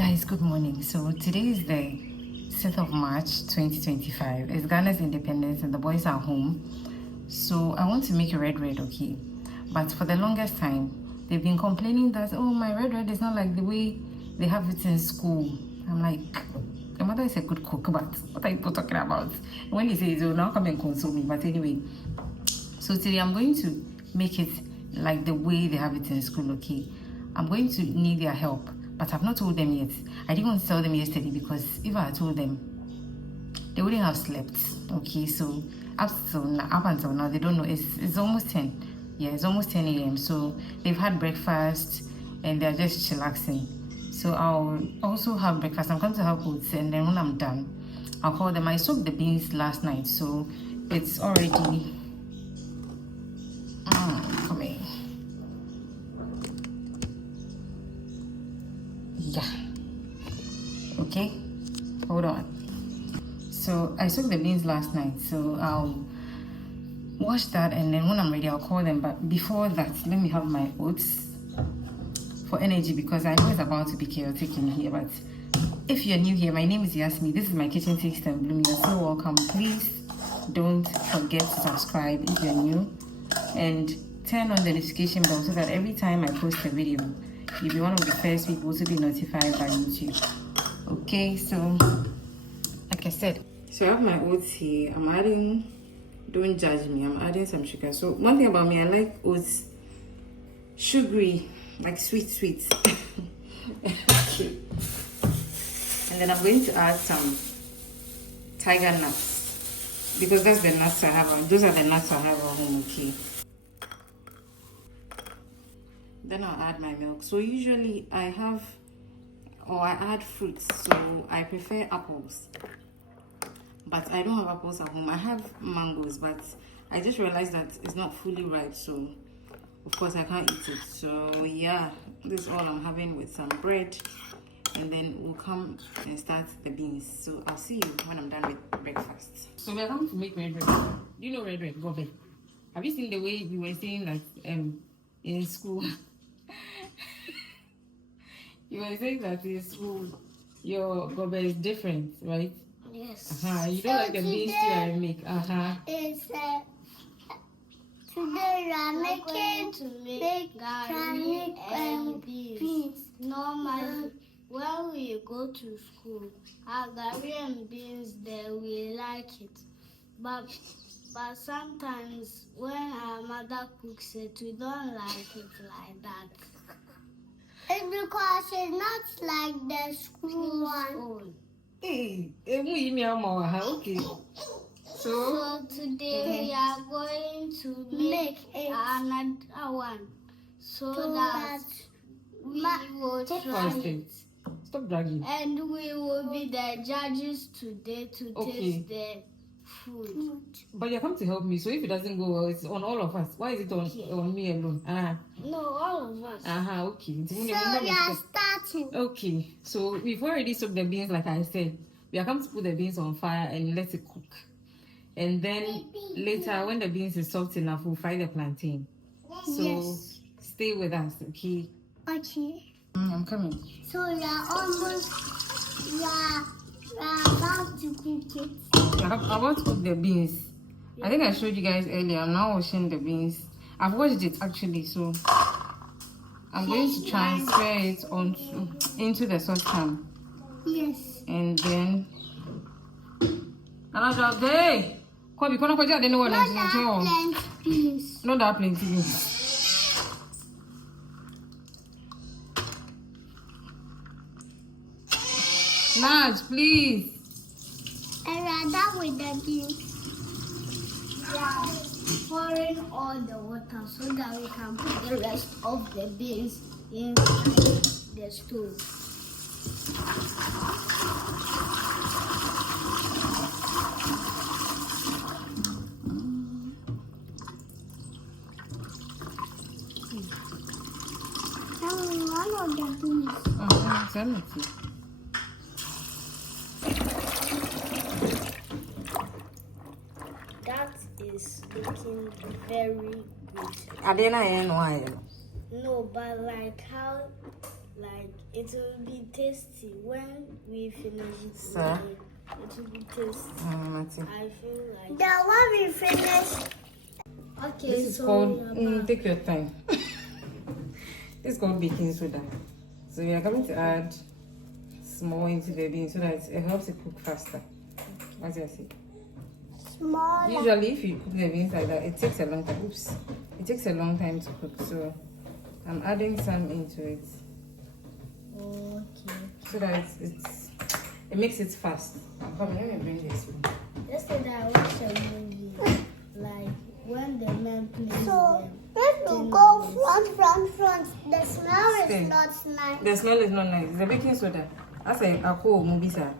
Guys, good morning. So today is the 6th of March 2025. It's Ghana's independence and the boys are home. So I want to make a red, okay? But for the longest time, they've been complaining that, oh, my red is not like the way they have it in school. I'm like, your mother is a good cook, but what are you talking about? When he says, oh, now come and console me. But anyway, so today I'm going to make it like the way they have it in school, okay? I'm going to need their help, but I've not told them yet. I didn't want to tell them yesterday because if I had told them, they wouldn't have slept, okay? So up until now, they don't know. It's almost 10. Yeah, it's almost 10 a.m. So they've had breakfast and they're just chillaxing. So I'll also have breakfast. I'm going to have oats, and then when I'm done, I'll call them. I soaked the beans last night, so it's already coming. Yeah. Okay. Hold on. So I soaked the beans last night, so I'll wash that, and then when I'm ready, I'll call them. But before that, let me have my oats for energy because I know it's about to be chaotic in here. But if you're new here, my name is Yasmi. This is my kitchen taste and bloom. You're so welcome. Please don't forget to subscribe if you're new, and turn on the notification bell so that every time I post a video, you'll be one of the first people to be notified by YouTube. Okay, so like I said, so I have my oats here. I'm adding, don't judge me, I'm adding some sugar. So one thing about me, I like oats sugary, like sweet. Okay. And then I'm going to add some tiger nuts because that's the nuts I have. Those are the nuts I have at home. Okay. Then I'll add my milk. So usually I add fruits. So I prefer apples, but I don't have apples at home. I have mangoes, but I just realized that it's not fully ripe, so of course I can't eat it. So yeah, this is all I'm having with some bread, and then we'll come and start the beans. So I'll see you when I'm done with breakfast. So we're going to make red. Do you know red, Gob3? Have you seen the way you were saying that in school? You were saying that in school your Gob3 is different, right? Yes. You don't like the beans you make. It's today we are making garlic and beans. Normally, when we go to school, our garlic and beans there we like it, but sometimes when our mother cooks it, we don't like it like that. It's because it's not like the school one. Hey, okay. So today we are going to make another one so that we will try it. Stop dragging. And we will be the judges today to taste the food. But you're come to help me, so if it doesn't go well, it's on all of us. Why is it on me alone? No, all of us. Okay. So we are starting. Okay, so we've already soaked the beans, like I said. We are going to put the beans on fire and let it cook. And then later, when the beans is soft enough, we'll fry the plantain. So stay with us, okay? Okay. I'm coming. So we are about to cook it. I'm about to cook the beans. I think I showed you guys earlier. I'm now washing the beans. I've washed it actually, so I'm going to transfer it into the saucepan. Yes. And then another day. Not that plenty beans. Not that plenty beans. Naj, please. And we are done with the beans. We are pouring all the water so that we can put the rest of the beans inside the stove. One of the beans. That is looking very good. I didn't know. No, but like how, like It will be tasty when we finish it. Sir? It will be tasty. I feel like The one we finished. Okay, This is called, take your time. This is called baking soda. So we are going to add small into the beans so that it helps it cook faster. As you see. Small. Usually if you cook the beans like that, it takes a long time. Oops. It takes a long time to cook. So I'm adding some into it. okay. So that it makes it fast. Come, let me bring this one. Yesterday I watched a movie like when the man plays So them. if you go front, the smell Stay. is not nice. The smell is not nice. The baking soda. That's a cool movie, sir.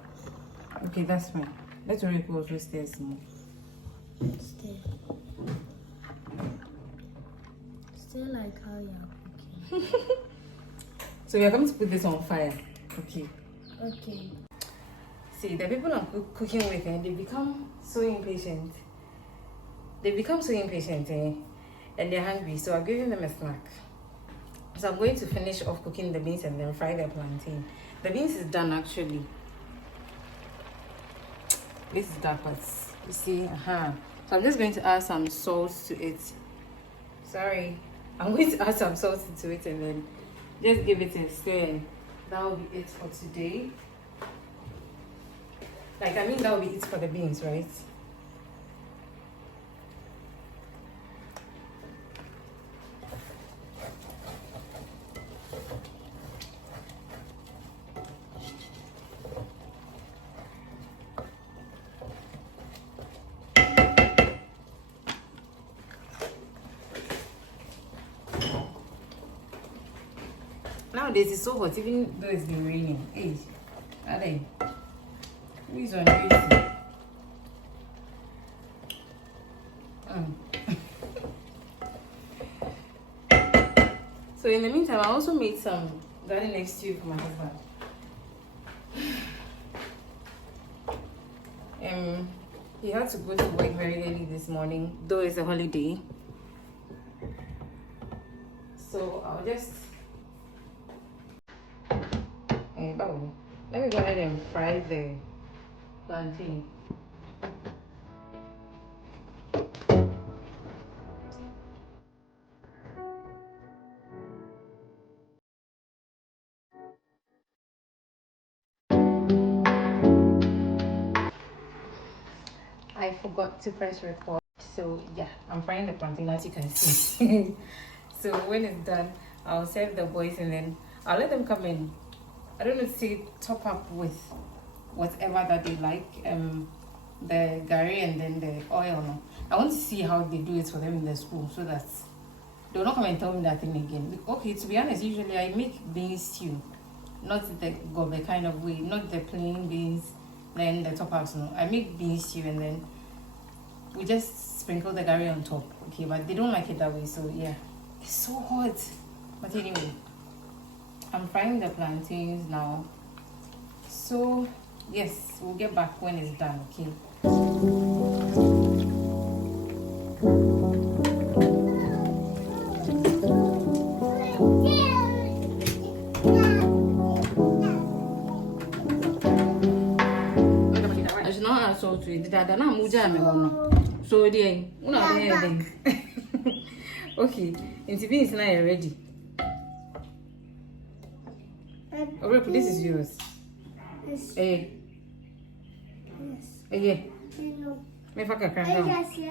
Okay, that's fine. Let's already go also stay small. Still like how you're cooking. So we are going to put this on fire. Okay. Okay. See, the people I'm cooking with, they become so impatient. They become so impatient, and they're hungry. So I'm giving them a snack. So I'm going to finish off cooking the beans and then fry the plantain. The beans is done actually. This is that part. You see, So I'm just going to add some salt to it. Sorry, I'm going to add some salt to it and then just give it a stir. That will be it for today. Like, I mean, that will be it for the beans, right? Nowadays it's so hot, even though it's been raining. Hey, Ade, who is on AC? So in the meantime, I also made some garden egg stew for my husband. He had to go to work very early this morning, though it's a holiday. So I'll just let me go ahead and fry the plantain. I forgot to press record, so yeah, I'm frying the plantain as you can see. So when it's done, I'll serve the boys and then I'll let them come in. I don't know to say top up with whatever that they like, the gari and then the oil. No, I want to see how they do it for them in the school so that they'll not come and tell me that thing again. Okay, to be honest, usually I make beans stew, not the Gob3 kind of way, not the plain beans, then the top ups. No, I make beans stew and then we just sprinkle the gari on top. Okay, but they don't like it that way, so yeah, it's so hot. But anyway, I'm frying the plantains now. So yes, we'll get back when it's done, okay? I should not add salt to it. That I'm muja. So dear, okay, into beans now ready. Oh, this is yours. Yes. Eh. Yes. Eh, yeah. No. Me fa kakra down. Yes. Yo.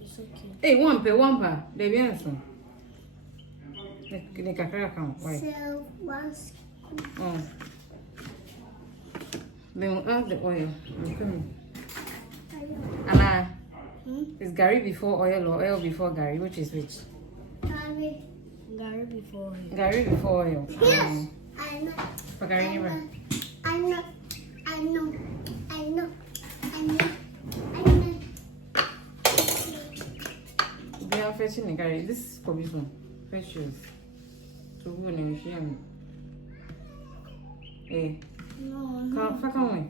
It's okay. Eh, one pa. Baby answer. Ne kakra kan. Why? So once. Oh. Then we'll add the oil. Anna, is gari before oil or oil before gari? Which is which? Gary before oil. Gari before oil. Yes. I know. For gari never. I know. They are fetching the gari. This is for this one. Fetch yours. So we're going to share. Eh. No. Come away.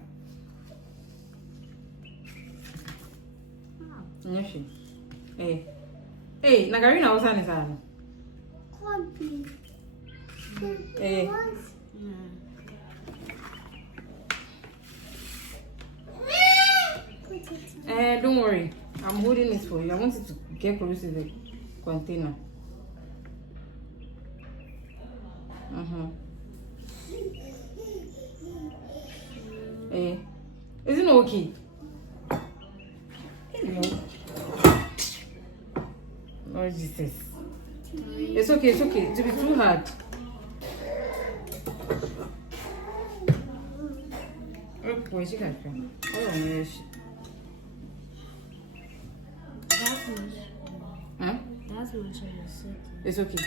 Nyashi. Eh. Hey, na gari na usa ni sana. Bobby. Eh. Don't worry. I'm holding it for you. I want it to get close to the container. Eh. Isn't it okay? No. Oh, Jesus. It's okay, it's okay. It will be too hard. Oh, she can't come. Oh, yes. That's much. Huh? That's much of a city. It's okay.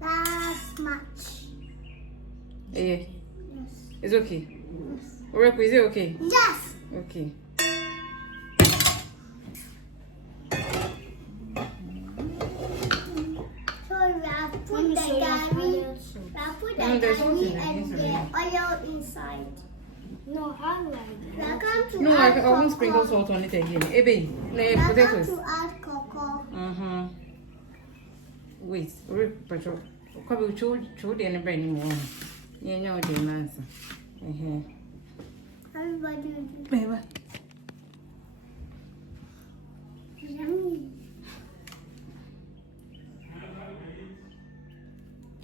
That's much. Eh. Yes. It's okay. Oreku, is it okay? Yes. Okay. So we have put the gari. We have put the there's something gari and against the oil inside. No, I like We that. are going to No, I add won't sprinkle cocoa. salt on it again. Eh, babe. No, We are going potatoes. to add cocoa. Wait, Oreku, Petro. Kobe, show the any brain anymore. Yeah, no, the answer. Everybody will do. Baby. Yummy.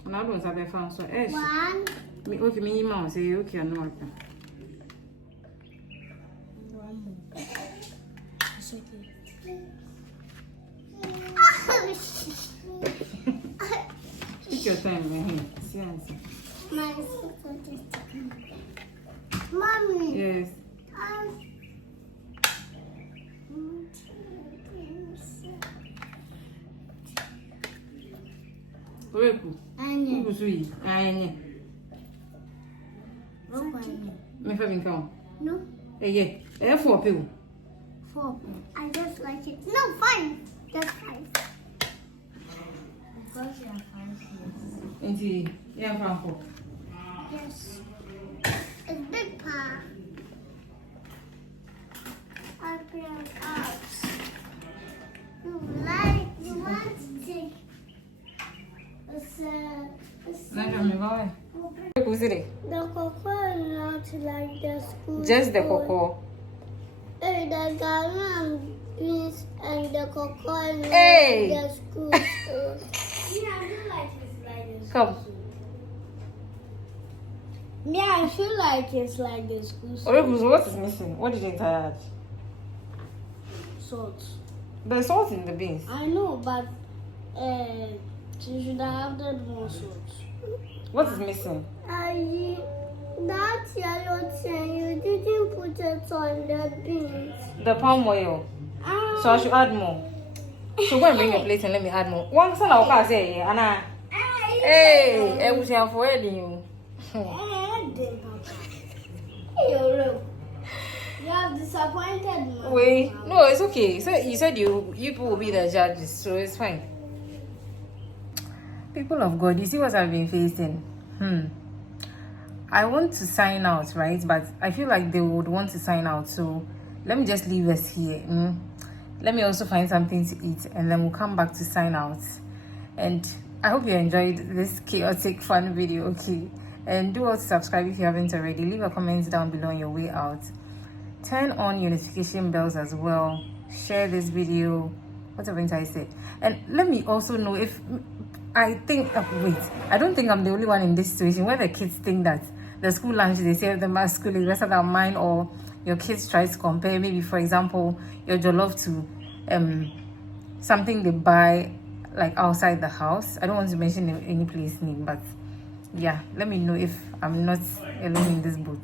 Now don't have a fan, so eh. One. Okay, me mom say okay, no more. One more. It's okay. Take your time, my hand. See answer. My sister just Mommy. Yes. Oreku. Onion. Who sweet? Anye. What onion? Me fa bin count. No, Eh, yeah. Eh, 4 people. 4. I just like it. No, fine. Just 5. Because you have 5 kids. Inti, yeah, fan 4. Yes. It's big pan. Open up. You want to take Na me vai. Oreku, see it. the cocoa is not like the school. Just the food. cocoa. The garam beans and the cocoa is not Hey. like the school. food. Yeah, I feel like it's like this. Come. Yeah, I feel like it's like the school Oreku, so what is missing? What did you add? salt. There's salt in the beans. I know, but you should have added more salt. What is missing? That yellow thing, you didn't put it on the beans. The palm oil. So I should add more. So go and bring your plate and let me add more. One son of us say, Anna. Hey, I was here for you. You have disappointed me. Wait, no, it's okay. So you said you people will be the judges, so it's fine. People of God, you see what I've been facing. I want to sign out, right? But I feel like they would want to sign out, so let me just leave us here. Let me also find something to eat, and then we'll come back to sign out. And I hope you enjoyed this chaotic fun video, okay? And do also subscribe if you haven't already. Leave a comment down below on your way out. Turn on your notification bells as well. Share this video, whatever I said. And let me also know if I think, wait, I don't think I'm the only one in this situation where the kids think that the school lunch, they say the mass school is better than mine, or your kids try to compare, maybe for example, your jollof to something they buy like outside the house. I don't want to mention any place name, but yeah, let me know if I'm not alone in this boat.